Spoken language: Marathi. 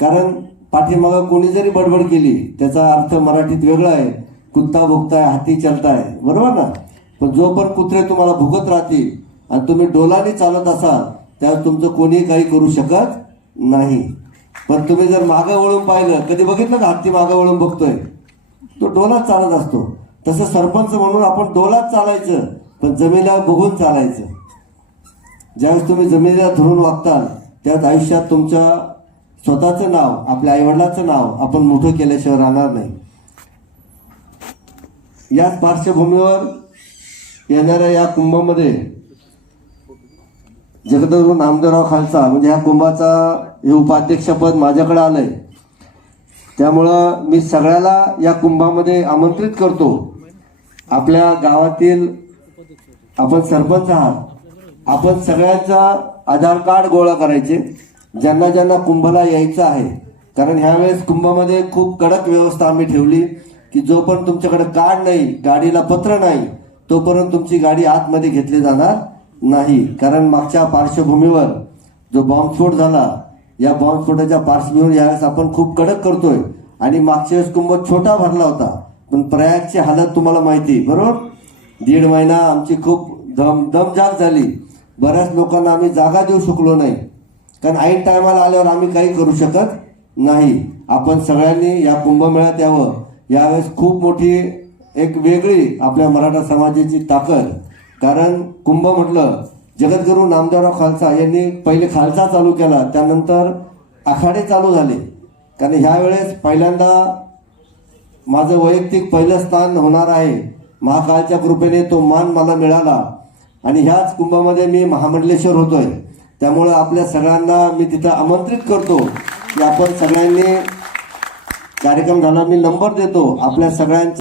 कारण पाठीमागं कोणी जरी बडबड केली त्याचा अर्थ मराठीत वेगळा आहे, कुत्ता भुकताय हाती चलताय, बरोबर ना. पण जो पण कुत्रे तुम्हाला भुकत राहतील आणि तुम्ही डोलाने चालत असाल त्यावेळेस तुमचं कोणी काही करू शकत नाही. पण तुम्ही जर मागं वळून पाहिलं, कधी बघितलं का हत्ती मागं वळून बघतोय, तो डोलात चालत असतो. तसं सरपंच म्हणून आपण डोलात चालायचं, पण जमिनीला बघून चालायचं. ज्यावेळेस तुम्ही जमिनीला धरून वागताल त्यात आयुष्यात तुमच्या स्वतःचं नाव, आपल्या आईवडिलाचं नाव आपण मोठं केल्याशिवाय राहणार नाही. याच पार्श्वभूमीवर येणाऱ्या या कुंभामध्ये जगद्गुरू नामदेवराव खालसा म्हणजे ह्या कुंभाचा हे उपाध्यक्षपद माझ्याकडे आलंय. त्यामुळं मी सगळ्याला या कुंभामध्ये आमंत्रित करतो. आपल्या गावातील आपण सरपंच आहात, आपण सगळ्यांचा आधार कार्ड गोळा करायचे, ज्यांना ज्यांना कुंभाला यायचं आहे. कारण ह्यावेळेस कुंभामध्ये खूप कडक व्यवस्था आम्ही ठेवली की जोपर्यंत तुमच्याकडे कार्ड नाही, गाडीला पत्र नाही, तोपर्यंत तुमची गाडी आतमध्ये घेतली जाणार नाही. कारण मागच्या पार्श्वभूमीवर जो बॉम्बस्फोट झाला, या बॉम्बस्फोटाच्या पार्श्वभूमीवर यावेळेस आपण खूप कडक करतोय. आणि मागच्या वेळेस कुंभ छोटा भरला होता, पण प्रयागची हालत तुम्हाला माहिती, बरोबर. 1.5 महिना आमची खूप दमजाग झाली. बऱ्याच लोकांना आम्ही जागा देऊ शकलो नाही, कारण ऐन टायमाला आल्यावर आम्ही काही करू शकत नाही. आपण सगळ्यांनी या कुंभमेळ्यात यावं. यावेळेस खूप मोठी एक वेगळी आपल्या मराठा समाजाची ताकद. कारण कुंभ म्हटलं, जगद्गुरू नामदेवराव खालसा यांनी पहिले खालसा चालू केला, त्यानंतर आखाडे चालू झाले. कारण ह्यावेळेस पहिल्यांदा माझं वैयक्तिक पहिलं स्थान होणार आहे. महाकालच्या कृपेने तो मान मला मिळाला आणि ह्याच कुंभामध्ये मी महामंडलेश्वर होतोय. त्यामुळे आपल्या सगळ्यांना मी तिथं आमंत्रित करतो की आपण सगळ्यांनी कार्यक्रम झाला, मी नंबर देतो आपल्या सगळ्यांचा.